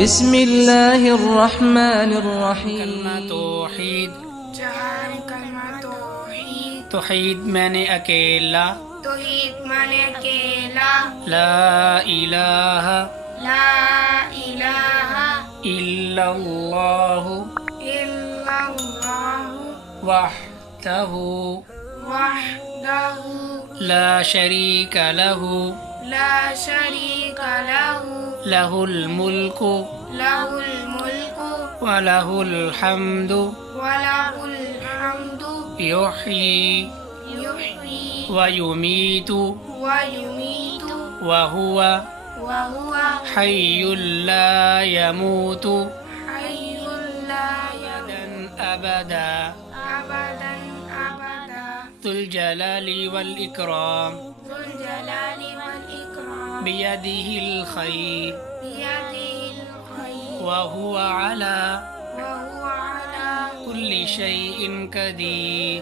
बिस्मिल्लाहिर्रहमानिर्रहीम। तौहीद, चार कलमा तौहीद। तौहीद मैंने अकेला, तौहीद माने अकेला। ला इलाहा ला इलाहा इल्लल्लाहु इल्लल्लाहु वहदहु वहदहु ला शरीका लहु ला शरीका लहु लहुल मुल्कु लहुल मुल्कु व लहुल हम्दु वलहुल हम्दु युह्यी युह्यी व युमीतु व युमीतु व हुवा वहुवा हय्युल ला यमूतु हय्युल ला यमूतु अबदा अबदन अबदा जुल जलाली वल इकराम ज़ुल जलाली वल इकराम बियदिहिल खैर बियदिहिल खैर व हुवा अला वहुवा अला कुल्लि शैइन कदीर।